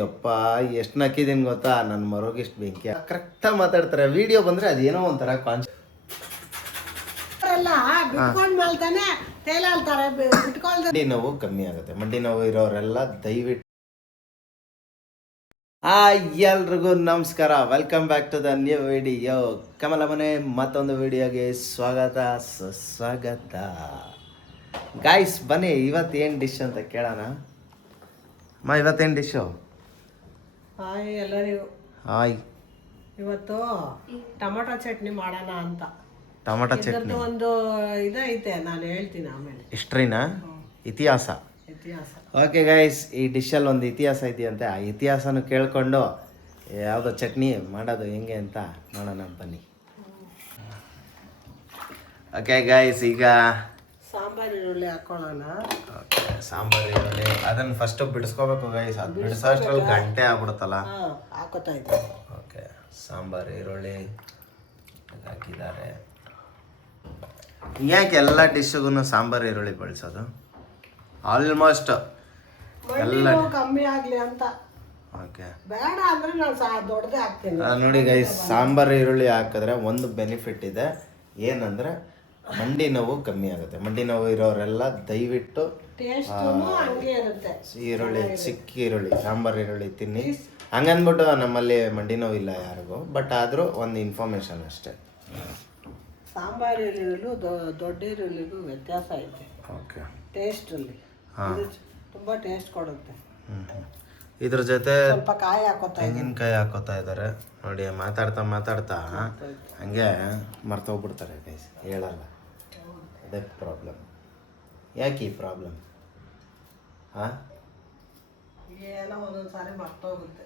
ಯಪ್ಪ ಎಷ್ಟು ನಕ್ಕಿದೀನಿ ಗೊತ್ತಾ, ನನ್ನ ಮರೋಗಿ ಇಷ್ಟು ಬೆಂಕಿ ಕರೆಕ್ಟಾಗಿ ಮಾತಾಡ್ತಾರೆ. ವಿಡಿಯೋ ಬಂದರೆ ಅದೇನೋ ಒಂಥರ ಮಂಡಿ ನೋವು ಕಮ್ಮಿ ಆಗುತ್ತೆ. ಮಂಡಿ ನೋವು ಇರೋರೆಲ್ಲ ದಯವಿಟ್ಟು ಎಲ್ರಿಗೂ ನಮಸ್ಕಾರ, welcome back to the new video. Kamala ಮನೆ ಮತ್ತೊಂದು ವಿಡಿಯೋಗೆ ಸ್ವಾಗತ ಸುಸ್ವಾಗತ. ಗಾಯ್ಸ್ ಬನ್ನಿ, ಇವತ್ತೇನು ಡಿಶ್ ಅಂತ ಕೇಳೋಣ. ಇವತ್ತೇನು ಡಿಶ್ಶು? ಹಾಯ್ ಎಲ್ಲರಿಗೂ. ಹಾಯ್, ಇವತ್ತು ಟೊಮೊಟೊ ಚಟ್ನಿ ಮಾಡೋಣ ಅಂತ. ಟೊಮೊಟೊ ಚಟ್ನಿ ಒಂದು ಇದೈತೆ, ನಾನು ಹೇಳ್ತೀನಿ ಆಮೇಲೆ. ಹಿಸ್ಟ್ರಿನಾ? ಇತಿಹಾಸ. ಓಕೆ ಗೈಸ್, ಈ ಡಿಶಲ್ಲಿ ಒಂದು ಇತಿಹಾಸ ಇದೆಯಂತೆ. ಆ ಇತಿಹಾಸನೂ ಕೇಳ್ಕೊಂಡು ಯಾವುದೋ ಚಟ್ನಿ ಮಾಡೋದು ಹೆಂಗೆ ಅಂತ ನೋಡೋಣ ಬನ್ನಿ. ಓಕೆ ಗೈಸ್, ಈಗ ಸಾಂಬಾರು ಈರುಳ್ಳಿ ಹಾಕೊಳ್ಳೋಣ. ಓಕೆ, ಸಾಂಬಾರು ಈರುಳ್ಳಿ ಅದನ್ನು ಫಸ್ಟು ಬಿಡಿಸ್ಕೋಬೇಕು ಗೈಸ್. ಅದು ಬಿಡಿಸೋಷ್ಟ್ರಲ್ಲಿ ಗಂಟೆ ಆಗ್ಬಿಡುತ್ತಲ್ಲ. ಹಾಕೋತಾ ಇದ್ದೆ. ಓಕೆ, ಸಾಂಬಾರು ಈರುಳ್ಳಿ ಹಾಕಿದ್ದಾರೆ. ಯಾಕೆ ಎಲ್ಲ ಡಿಶ್ಗೂ ಸಾಂಬಾರು ಈರುಳ್ಳಿ ಬಳಸೋದು? ಆಲ್ಮೋಸ್ಟ್ ಎಲ್ಲ ಕಮ್ಮಿ ಆಗ್ಲಿ ಅಂತ. ಓಕೆ, ಬೇಡ ಅಂದ್ರೆ ನಾನು ದೊಡ್ಡದೇ ಹಾಕ್ತೀನಿ. ನೋಡಿ ಗೈಸ್, ಸಾಂಬಾರು ಈರುಳ್ಳಿ ಹಾಕಿದ್ರೆ ಒಂದು ಬೆನಿಫಿಟ್ ಇದೆ. ಏನಂದ್ರೆ ಮಂಡಿ ನೋವು ಕಮ್ಮಿ ಆಗುತ್ತೆ. ಮಂಡಿ ನೋವು ಇರೋರೆಲ್ಲ ದಯವಿಟ್ಟು ಈರುಳ್ಳಿ, ಚಿಕ್ಕ ಈರುಳ್ಳಿ, ಸಾಂಬಾರು ಈರುಳ್ಳಿ ತಿನ್ನಿ. ಹಂಗಂದ್ಬಿಟ್ಟು ನಮ್ಮಲ್ಲಿ ಮಂಡಿ ನೋವು ಇಲ್ಲ ಯಾರಿಗೂ, ಬಟ್ ಆದರೂ ಒಂದು ಇನ್ಫಾರ್ಮೇಶನ್ ಅಷ್ಟೇ. ಸಾಂಬಾರು ಈರುಳ್ಳಿಗೂ ದೊಡ್ಡ ಈರುಳ್ಳಿಗೂ ವ್ಯತ್ಯಾಸ ಐತೆ. ಓಕೆ, ಟೇಸ್ಟಲ್ಲಿ ತುಂಬಾ ಟೇಸ್ಟ್ ಕೊಡುತ್ತೆ. ಇದ್ರ ಜೊತೆ ಸ್ವಲ್ಪ ಕಾಯಿ ಹಾಕೋತಾ, ತೆಂಗಿನಕಾಯಿ ಹಾಕೋತಾ ಇದ್ದಾರೆ. ನೋಡಿ, ಮಾತಾಡ್ತಾ ಮಾತಾಡ್ತಾ ಹಂಗೆ ಮರ್ತೋಗ್ಬಿಡ್ತಾರೆ ಗೈಸ್, ಹೇಳಲ್ಲ. ಅದೇ ಪ್ರಾಬ್ಲಮ್. ಯಾಕೆ ಈ ಪ್ರಾಬ್ಲಮ್? ಏನೋ ಒಂದೊಂದ್ಸಾರಿ ಮರ್ತೋಗುತ್ತೆ.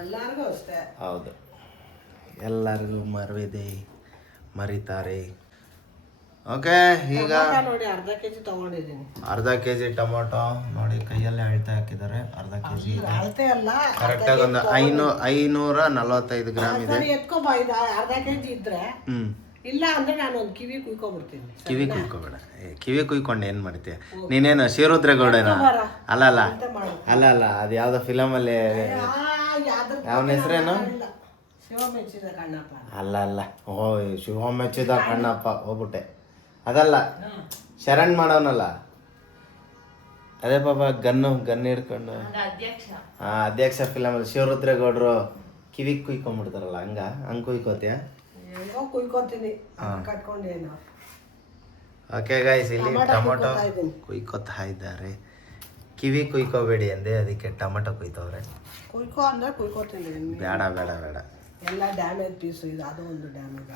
ಎಲ್ಲರಿಗೂ ಅಷ್ಟೇ. ಹೌದು, ಎಲ್ಲರಿಗೂ ಮರವಿದೆ, ಮರಿತಾರೆ. ಓಕೆ, ಈಗ ನೋಡಿ ಅರ್ಧ ಕೆಜಿ ತಗೊಂಡಿದ್ದೀನಿ. ಅರ್ಧ ಕೆಜಿ ಟೊಮೊಟೊ ನೋಡಿ ಕೈಯಲ್ಲೇ ಅಳ್ತಾ ಹಾಕಿದ್ದಾರೆ. ಅರ್ಧ ಕೆಜಿ ಅಳತೆ ಅಲ್ಲ, ಕರೆಕ್ಟಾಗಿ ಒಂದು 545 ಗ್ರಾಮ್ ಇದೆ. ಎತ್ಕೊಬಾ, ಇದು ಅರ್ಧ ಕೆಜಿ ಇದ್ರೆ. ಇಲ್ಲ ಅಂದ್ರೆ ನಾನು ಒಂದು ಕಿವಿ ಕುಯ್ಕೊಬಿಡ್ತೀನಿ. ಕಿವಿ ಕುಯ್ಕೊಬೇಡ. ಕಿವಿ ಕುಯ್ಕೊಂಡು ಏನು ಮಾಡ್ತೀಯ ನೀನೇನು? ಶಿವರುದ್ರೇಗೌಡನ? ಅಲ್ಲ ಅದು ಯಾವುದೋ ಫಿಲಮಲ್ಲಿ, ಯಾವನ ಹೆಸರೇನು? ಶಿವ ಮೆಚ್ಚಿದ ಕಣ್ಣಪ್ಪ. ಅಲ್ಲ ಓ, ಶಿವ ಮೆಚ್ಚಿದ ಕಣ್ಣಪ್ಪ ಹೋಗ್ಬಿಟ್ಟೆ. ಅದಲ್ಲ, ಶರಣ್ ಮಾಡೋನಲ್ಲ, ಅದೇ ಪಾಪ ಗನ್ನು ಹಿಡ್ಕೊಂಡು. ಅಧ್ಯಕ್ಷ ಫಿಲಮಲ್ಲಿ ಶಿವರುದ್ರೇಗೌಡರು ಕಿವಿ ಕುಯ್ಕೊಂಡ್ಬಿಡ್ತಾರಲ್ಲ, ಹಂಗೆ ಕುಯ್ಕೋತೀಯ? ಕುಯ್ಕೋತೀನಿ ಕಟ್ಕೊಂಡೇನು. ಓಕೆ ಗೈಸ್, ಇಲ್ಲಿ ಟೊಮೊಟೊ ಕುಯ್ಕೋತಾ ಇದ್ದಾರೆ. ಕಿವಿ ಕುಯ್ಕೋಬೇಡಿ ಅಂದೆ, ಅದಕ್ಕೆ ಟೊಮೊಟೊ ಕುಯ್ತವ್ರೆ. ಕುಯ್ಕೋ ಅಂದ್ರೆ ಕುಯ್ಕೋತೀನಿ. ಬೇಡ ಎಲ್ಲ ಡ್ಯಾಮೇಜ್ ಪೀಸು. ಇದು ಅದು ಒಂದು ಡ್ಯಾಮೇಜ್.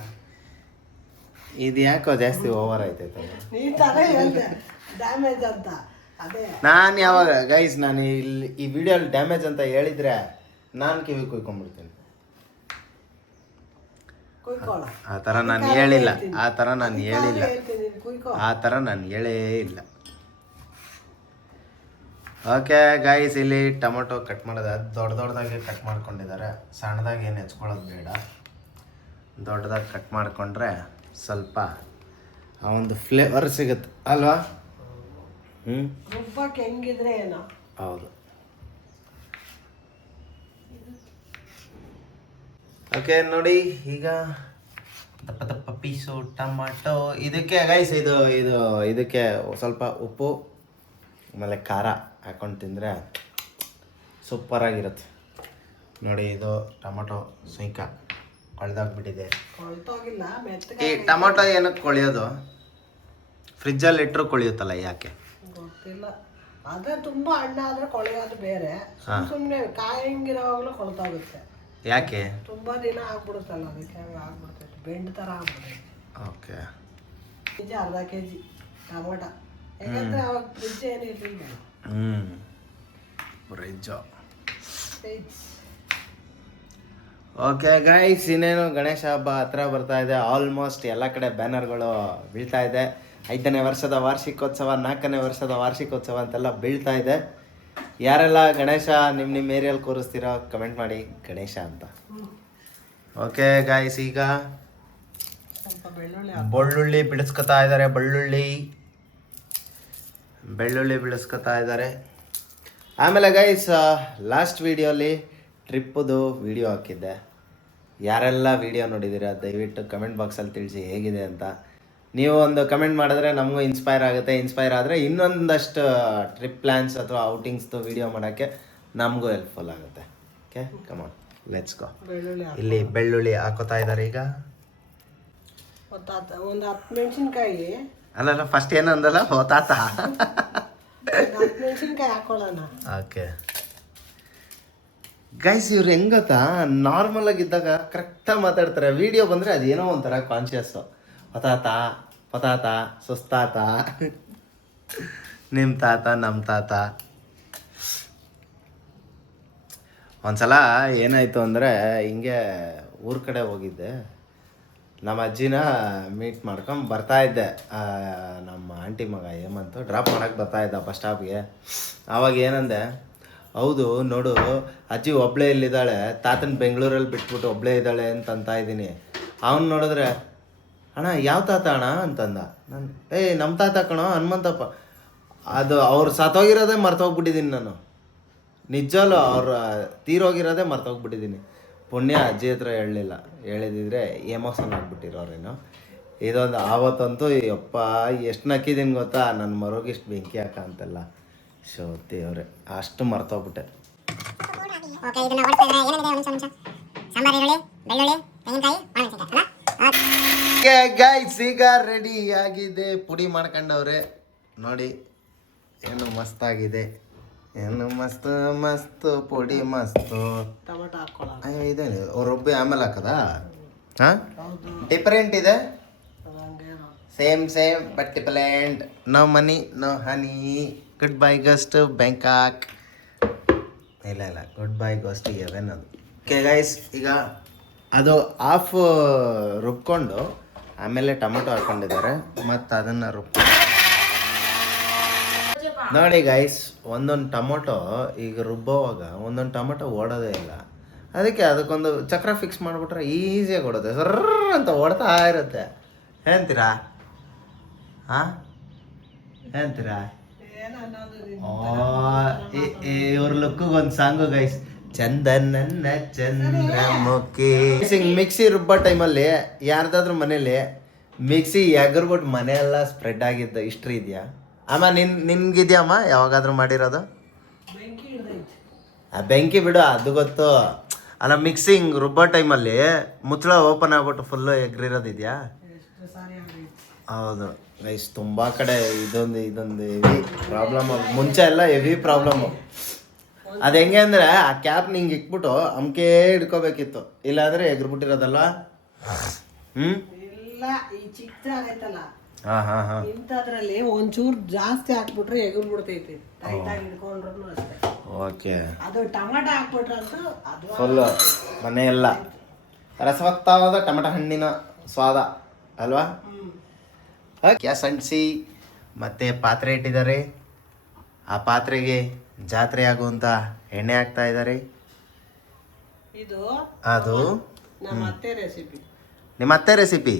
ಇದು ಯಾಕೋ ಜಾಸ್ತಿ ಓವರ್ ಆಯ್ತೈತೆ. ಈ ಥರ ಹೇಳಿದೆ ಡ್ಯಾಮೇಜ್ ಅಂತ. ಅದೇ ನಾನು ಯಾವಾಗ ಗೈಸ್, ನಾನು ಇಲ್ಲಿ ಈ ವಿಡಿಯೋಲಿ ಡ್ಯಾಮೇಜ್ ಅಂತ ಹೇಳಿದ್ರೆ ನಾನು ಕಿವಿ ಕುಯ್ಕೊಂಡ್ಬಿಡ್ತೀನಿ. ಆ ಥರ ನಾನು ಹೇಳಿಲ್ಲ. ಹೇಳೇ ಇಲ್ಲ. ಓಕೆ ಗೈಸ್, ಇಲ್ಲಿ ಟೊಮೊಟೊ ಕಟ್ ಮಾಡೋದು ಅದು ದೊಡ್ಡದಾಗಿ ಕಟ್ ಮಾಡ್ಕೊಂಡಿದ್ದಾರೆ. ಸಣ್ಣದಾಗಿ ಏನು ಹೆಚ್ಕೊಳ್ಳೋದು ಬೇಡ, ದೊಡ್ಡದಾಗಿ ಕಟ್ ಮಾಡಿಕೊಂಡ್ರೆ ಸ್ವಲ್ಪ ಆ ಒಂದು ಫ್ಲೇವರ್ ಸಿಗುತ್ತೆ ಅಲ್ವಾ? ರುಬ್ಬಕ್ಕೆ ಹೆಂಗಿದ್ರೆ ಏನೋ. ಹೌದು. ಓಕೆ ನೋಡಿ, ಈಗ ದಪ್ಪ ಪೀಸು ಟೊಮಾಟೊ. ಇದಕ್ಕೆ ಗೈಸ್ ಇದಕ್ಕೆ ಸ್ವಲ್ಪ ಉಪ್ಪು ಆಮೇಲೆ ಖಾರ ಹಾಕೊಂಡು ತಿಂದರೆ ಸೂಪರಾಗಿರುತ್ತೆ. ನೋಡಿ, ಇದು ಟೊಮೊಟೊ ಸೈಕ ಕೊಳ್ದಾಗ್ಬಿಟ್ಟಿದೆ. ಈ ಟೊಮೊಟೊ ಏನಕ್ಕೆ ಕೊಳೆಯೋದು? ಫ್ರಿಜ್ಜಲ್ಲಿ ಇಟ್ಟರು ಕೊಳೆಯುತ್ತಲ್ಲ, ಯಾಕೆ ಗೊತ್ತಿಲ್ಲ. ಅದೇ ತುಂಬ ಹಣ್ಣಾದ್ರೆ ಕೊಳೆಯೋದು ಬೇರೆ, ಸುಮ್ಮನೆ ಕಾಯಿ ಹಿಂಗಿರೋವಾಗಲೂ ಕೊಳ್ತೋಗುತ್ತೆ. ಯಾಕೆ? ತುಂಬ ದಿನ ಆಗ್ಬಿಡುತ್ತಲ್ಲ, ಅದಕ್ಕೆ ಆಗ್ಬಿಡ್ತೈತೆ, ಬೆಂಡ್ ಥರ ಆಗ್ಬಿಡುತ್ತೆ. ಓಕೆ, ಅರ್ಧ ಕೆಜಿ ಟೊಮೊಟೊ. ಯಾಕಂದ್ರೆ ಅವಾಗ ಫ್ರಿಜ್ ಏನು ಇರಲಿಲ್ಲ. ಫ್ರಿಜ್ಜು. ಓಕೆ ಗೈಸ್, ಇನ್ನೇನು ಗಣೇಶ ಹಬ್ಬ ಹತ್ರ ಬರ್ತಾ ಇದೆ. ಆಲ್ಮೋಸ್ಟ್ ಎಲ್ಲ ಕಡೆ ಬ್ಯಾನರ್ಗಳು ಬೀಳ್ತಾ ಇದೆ. 5ನೇ ವರ್ಷದ ವಾರ್ಷಿಕೋತ್ಸವ, 4ನೇ ವರ್ಷದ ವಾರ್ಷಿಕೋತ್ಸವ ಅಂತೆಲ್ಲ ಬೀಳ್ತಾ ಇದೆ. ಯಾರೆಲ್ಲ ಗಣೇಶ ನಿಮ್ಮ ಏರಿಯಲ್ಲಿ ಕೂರಿಸ್ತೀರೋ ಕಮೆಂಟ್ ಮಾಡಿ ಗಣೇಶ ಅಂತ. ಓಕೆ ಗೈಸ್, ಈಗ ಬೆಳ್ಳುಳ್ಳಿ ಬಿಡಿಸ್ಕೊತಾ ಇದ್ದಾರೆ. ಬೆಳ್ಳುಳ್ಳಿ ಬಿಡಿಸ್ಕೊತಾ ಇದ್ದಾರೆ. ಆಮೇಲೆ ಗೈಸ್ ಲಾಸ್ಟ್ ವೀಡಿಯೋಲಿ ಟ್ರಿಪ್ಪದು ವೀಡಿಯೋ ಹಾಕಿದ್ದೆ. ಯಾರೆಲ್ಲ ವೀಡಿಯೋ ನೋಡಿದ್ದೀರಾ ದಯವಿಟ್ಟು ಕಮೆಂಟ್ ಬಾಕ್ಸಲ್ಲಿ ತಿಳಿಸಿ ಹೇಗಿದೆ ಅಂತ. ನೀವು ಒಂದು ಕಮೆಂಟ್ ಮಾಡಿದ್ರೆ ನಮಗೂ ಇನ್ಸ್ಪೈರ್ ಆಗುತ್ತೆ. ಇನ್ಸ್ಪೈರ್ ಆದರೆ ಇನ್ನೊಂದಷ್ಟು ಟ್ರಿಪ್ ಪ್ಲ್ಯಾನ್ಸ್ ಅಥವಾ ಔಟಿಂಗ್ಸ್ದು ವೀಡಿಯೋ ಮಾಡೋಕ್ಕೆ ನಮಗೂ ಹೆಲ್ಪ್ಫುಲ್ ಆಗುತ್ತೆ. Okay come on let's go. ಇಲ್ಲಿ ಬೆಳ್ಳುಳ್ಳಿ ಹಾಕೋತಾ ಇದ್ದಾರೆ ಈಗ. ಒಂದು 10 ಮೆಣಸಿನ್ಕಾಯಿ. ಅಲ್ಲಲ್ಲ ಫಸ್ಟ್ ಏನು ಅಂದಲ್ಲ ಹೋತಾತ. 10 ಮೆಣಸಿನ್ಕಾಯಿ ಹಾಕೊಳ್ಳೋಣ. ಓಕೆ ಗೈಸ್, ಇವ್ರು ಹೆಂಗ್ ಗೊತ್ತಾ, ನಾರ್ಮಲ್ ಆಗಿದ್ದಾಗ ಕರೆಕ್ಟಾಗಿ ಮಾತಾಡ್ತಾರೆ. ವಿಡಿಯೋ ಬಂದರೆ ಅದೇನೋ ಒಂಥರ ಕಾನ್ಷಿಯಸ್ಸು. ಹೊತಾತ ಹೊತಾತ ಸುಸ್ತಾತ ನಿಮ್ಮ ತಾತ ನಮ್ಮ ತಾತ. ಒಂದ್ಸಲ ಏನಾಯಿತು ಅಂದರೆ ಹಿಂಗೆ ಊರ ಕಡೆ ಹೋಗಿದ್ದೆ. ನಮ್ಮ ಅಜ್ಜಿನ ಮೀಟ್ ಮಾಡ್ಕೊಂಡು ಬರ್ತಾಯಿದ್ದೆ. ನಮ್ಮ ಆಂಟಿ ಮಗ ಹೇಮಂತು ಡ್ರಾಪ್ ಮಾಡೋಕ್ಕೆ ಬರ್ತಾಯಿದ್ದ ಬಸ್ ಸ್ಟಾಪ್ಗೆ. ಆವಾಗ ಏನಂದೆ, ಹೌದು ನೋಡು ಅಜ್ಜಿ ಒಬ್ಬಳೇ ಇಲ್ಲಿದ್ದಾಳೆ, ತಾತನ ಬೆಂಗಳೂರಲ್ಲಿ ಬಿಟ್ಬಿಟ್ಟು ಒಬ್ಬಳೇ ಇದ್ದಾಳೆ ಅಂತ ಇದ್ದೀನಿ. ಅವನು ನೋಡಿದ್ರೆ, ಅಣ್ಣ ಯಾವ ತಾತ ಅಣ್ಣ ಅಂತಂದ. ನಾನು ನಮ್ಮ ತಾತ ಕಣೋ ಹನುಮಂತಪ್ಪ. ಅದು ಅವ್ರು ಸತ್ತೋಗಿರೋದೇ ಮರ್ತೋಗ್ಬಿಟ್ಟಿದ್ದೀನಿ ನಾನು. ನಿಜವಲ್ಲೂ ಅವ್ರು ತೀರೋಗಿರೋದೇ ಮರ್ತೋಗ್ಬಿಟ್ಟಿದ್ದೀನಿ. ಪುಣ್ಯ ಅಜ್ಜಿ ಹತ್ರ ಹೇಳಲಿಲ್ಲ, ಹೇಳಿದಿದ್ರೆ ಎಮೋಷನ್ ಆಗಿಬಿಟ್ಟಿರೋರೇನು. ಇದೊಂದು ಆವತ್ತಂತೂ ಯಪ್ಪ ಎಷ್ಟು ನಕ್ಕಿದ್ದೀನಿ ಗೊತ್ತಾ, ನನ್ನ ಮರೋಗಿಷ್ಟು ಬೆಂಕಿ ಹಾಕ ಅಂತೆಲ್ಲ. ಶೋತಿ ಅವರೇ ಅಷ್ಟು ಮರ್ತೋಗ್ಬಿಟ್ಟೆ. ಗೈಸ್ ಈಗ ರೆಡಿ ಆಗಿದೆ, ಪುಡಿ ಮಾಡ್ಕೊಂಡವ್ರೆ ನೋಡಿ. ಏನು ಮಸ್ತಾಗಿದೆ, ಏನು ಮಸ್ತ್ ಮಸ್ತ್ ಪುಡಿ ಮಸ್ತು. ಟೊಮೆಟೊ ಹಾಕೊಳ್ಳೋಣ. ಇದೆ ರುಬ್ಬಿ ಆಮೇಲೆ ಹಾಕದ. ಹಾಂ ಡಿಫರೆಂಟ್ ಇದೆ. Same but different. No money no honey. Good bye gust Bangkok. ಇಲ್ಲ ಗುಡ್ ಬೈ ಗಸ್ಟ್ ಎವೆನ್ ಅದು. ಓಕೆ ಗೈಸ್, ಈಗ ಅದು ಹಾಫ್ ರುಬ್ಕೊಂಡು ಆಮೇಲೆ ಟೊಮೆಟೊ ಹಾಕ್ಕೊಂಡಿದ್ದಾರೆ ಮತ್ತು ಅದನ್ನು ನೋಡಿ ಗೈಸ್, ಒಂದೊಂದು ಟೊಮೊಟೊ ಈಗ ರುಬ್ಬೋವಾಗ ಒಂದೊಂದು ಟೊಮೊಟೊ ಓಡೋದೇ ಇಲ್ಲ. ಅದಕ್ಕೊಂದು ಚಕ್ರ ಫಿಕ್ಸ್ ಮಾಡಿಬಿಟ್ರೆ ಈಸಿಯಾಗಿ ಓಡೋದೆ, ಸರ್ರ ಅಂತ ಓಡ್ತಾ ಇರುತ್ತೆ. ಹೇಳ್ತೀರಾ? ಹಾಂ ಹೇಳ್ತೀರಾ? ಇವ್ರ ಲುಕ್ಕಿಗೆ ಒಂದು ಸಾಂಗು ಗೈಸ್, ಚಂದನನ್ನ ಚಂದ್ರಮುಖಿ. ಮಿಕ್ಸಿ ರುಬ್ಬೋ ಟೈಮಲ್ಲಿ ಯಾರ್ದಾದ್ರೂ ಮನೇಲಿ ಮಿಕ್ಸಿ ಎಗರ್ಬಿಟ್ಟು ಮನೆಯೆಲ್ಲ ಸ್ಪ್ರೆಡ್ ಆಗಿದ್ದ ಹಿಸ್ಟ್ರಿ ಇದೆಯಾ? ಅಮ್ಮ ನಿನ್ಗಿದ್ಯಮ್ಮ ಯಾವಾಗಾದ್ರೂ ಮಾಡಿರೋದು? ಬೆಂಕಿ ಬಿಡು, ಅದು ಗೊತ್ತು. ಅಲ್ಲ ಮಿಕ್ಸಿಂಗ್ ರುಬ್ಬೋ ಟೈಮಲ್ಲಿ ಮುಚ್ಚಳ ಓಪನ್ ಆಗ್ಬಿಟ್ಟು ಫುಲ್ಲು ಎಗ್ರಿರೋದಿದೆಯಾ? ಹೌದು ಗೈಸ್, ತುಂಬ ಕಡೆ ಇದೊಂದು ಹೆವಿ ಪ್ರಾಬ್ಲಮ್. ಮುಂಚೆ ಎಲ್ಲ ಹೆವಿ ಪ್ರಾಬ್ಲಮ್ಮು. ಅದು ಹೆಂಗೆ ಅಂದರೆ ಆ ಕ್ಯಾಪ್ ನಿಂಗೆ ಇಕ್ಬಿಟ್ಟು ಅಮ್ಕೆ ಹಿಡ್ಕೋಬೇಕಿತ್ತು, ಇಲ್ಲಾಂದರೆ ಎಗ್ರಿಬಿಟ್ಟಿರೋದಲ್ವ. ಇಲ್ಲ, ಈ ಚಿಕ್ಕದಾಗೈತಲ್ಲ ಇಂಥದ್ರಲ್ಲಿ ಒಂಚೂರು ಜಾಸ್ತಿ ಹಾಕ್ಬಿಟ್ರೆ ಎಗುರು ಬಿಡ್ತೈತಿ. ಟೈಟಾಗಿ ಹಿಡ್ಕೊಂಡ್ರು ಅಷ್ಟೇ. ಓಕೆ, ಅದು ಟೊಮೆಟೊ ಹಾಕ್ಬಿಟ್ರಂತೂ ಅದು ಫುಲ್ಲು ಮನೆಯೆಲ್ಲ ರಸವತ್ತಾದ ಟೊಮೆಟೊ ಹಣ್ಣಿನ ಸ್ವಾದ ಅಲ್ವಾ? ಗ್ಯಾಸ್ ಅಂಟಿಸಿ ಮತ್ತೆ ಪಾತ್ರೆ ಇಟ್ಟಿದ್ದಾರೆ. ಆ ಪಾತ್ರೆಗೆ ಜಾತ್ರೆ ಆಗುವಂಥ ಎಣ್ಣೆ ಹಾಕ್ತಾ ಇದ್ದಾರೆ. ಅದು ನಮ್ಮ ಅತ್ತೆ ರೆಸಿಪಿ. ನಿಮ್ಮ ಅತ್ತೆ ರೆಸಿಪಿ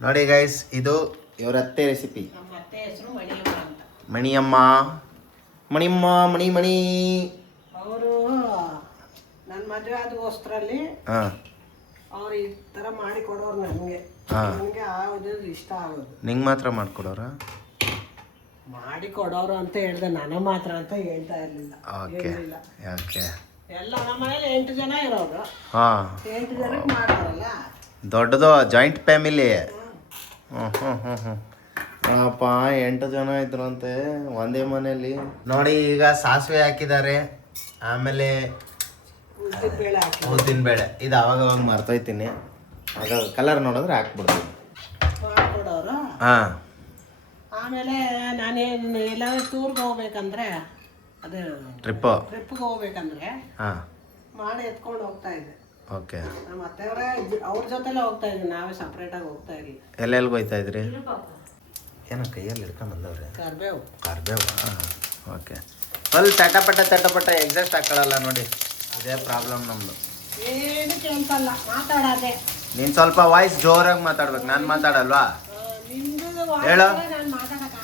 ನೋಡಿ ಗೈಸ್, ಇದು ಇವ್ರ ಅತ್ತೆ ರೆಸಿಪಿ. ನಮ್ಮ ಅತ್ತೆ ಹೆಸರು ಮಣಿಯಮ್ಮ ಅಂತ. ಮಣಿಯಮ್ಮ ಮಣಿ. ಅವರು ನನ್ನ ಮದುವೆ ಆದ ವಸ್ತ್ರಲ್ಲಿ ಅವ್ರು ಈ ಥರ ಮಾಡಿ ಕೊಡೋರು ನನಗೆ. ನನಗೆ ಆಗೋದು ಇಷ್ಟ ಆಗೋದು. ನಿಂಗೆ ಮಾತ್ರ ಮಾಡಿಕೊಡೋರ? ಮಾಡಿ ಕೊಡೋರು ಅಂತ ಹೇಳ್ದೆ, ನನಗೆ ಮಾತ್ರ ಅಂತ ಹೇಳ್ತಾ ಇರಲಿಲ್ಲ. ಓಕೆ, ಎಲ್ಲ ನಮ್ಮ ಮನೇಲಿ 8 ಜನ ಇರೋರು. 8 ಜನಕ್ಕೆ ಮಾಡೋರಲ್ಲ, ದೊಡ್ಡದು ಜಾಯಿಂಟ್ ಫ್ಯಾಮಿಲಿ. ಅಪ್ಪ 8 ಜನ ಇದ್ರಂತೆ ಒಂದೇ ಮನೆಯಲ್ಲಿ. ನೋಡಿ ಈಗ ಸಾಸಿವೆ ಹಾಕಿದ್ದಾರೆ, ಆಮೇಲೆ ಉದ್ದಿನ ಬೇಳೆ. ಇದು ಅವಾಗ ಮರ್ತೋಯ್ತೀನಿ, ಆಗ ಕಲರ್ ನೋಡಿದ್ರೆ ಹಾಕ್ಬಿಡ್ತೀನಿ. ಮಾಡ್ಕೊಡೋರು. ಹಾಂ, ಆಮೇಲೆ ನಾನೇನು ಎಲ್ಲಾದ್ರೂ ಟೂರ್ಗೆ ಹೋಗ್ಬೇಕಂದ್ರೆ, ಅದೇ ಟ್ರಿಪ್ಗೆ ಹೋಗ್ಬೇಕಂದ್ರೆ ಮಾಡಿ ಎತ್ಕೊಂಡು ಹೋಗ್ತಾ ಇದ್ದೆ. ಓಕೆ, ನಮ್ಮ ಅತ್ತೆಯವರೇ ಅವ್ರ ಜೊತೆಲೆ ಹೋಗ್ತಾ ಇದ್ವಿ, ನಾವೇ ಸಪ್ರೇಟಾಗಿ ಹೋಗ್ತಾ ಇರಲಿಲ್ಲ. ಎಲ್ಲೆಲ್ಲಿ ಹೋಗ್ತಾ ಇದ್ರಿ? ಏನೋ ಕೈಯಲ್ಲಿ ಹಿಡ್ಕೊಂಡು ಬಂದವ್ರೆ. ಕರ್ಬೇವು. ಓಕೆ, ಫುಲ್ ಚಟಪಟ ಎಕ್ಸಾಸ್ಟ್ ಹಾಕೊಳ್ಳಲ್ಲ ನೋಡಿ, ಇದೇ ಪ್ರಾಬ್ಲಮ್ ನಮ್ಮದು. ಏನು ಕೇಳ್ತಲ್ಲ, ಮಾತಾಡೋದೆ. ನೀನು ಸ್ವಲ್ಪ ವಾಯ್ಸ್ ಜೋರಾಗಿ ಮಾತಾಡ್ಬೇಕು, ನಾನು ಮಾತಾಡಲ್ವಾ?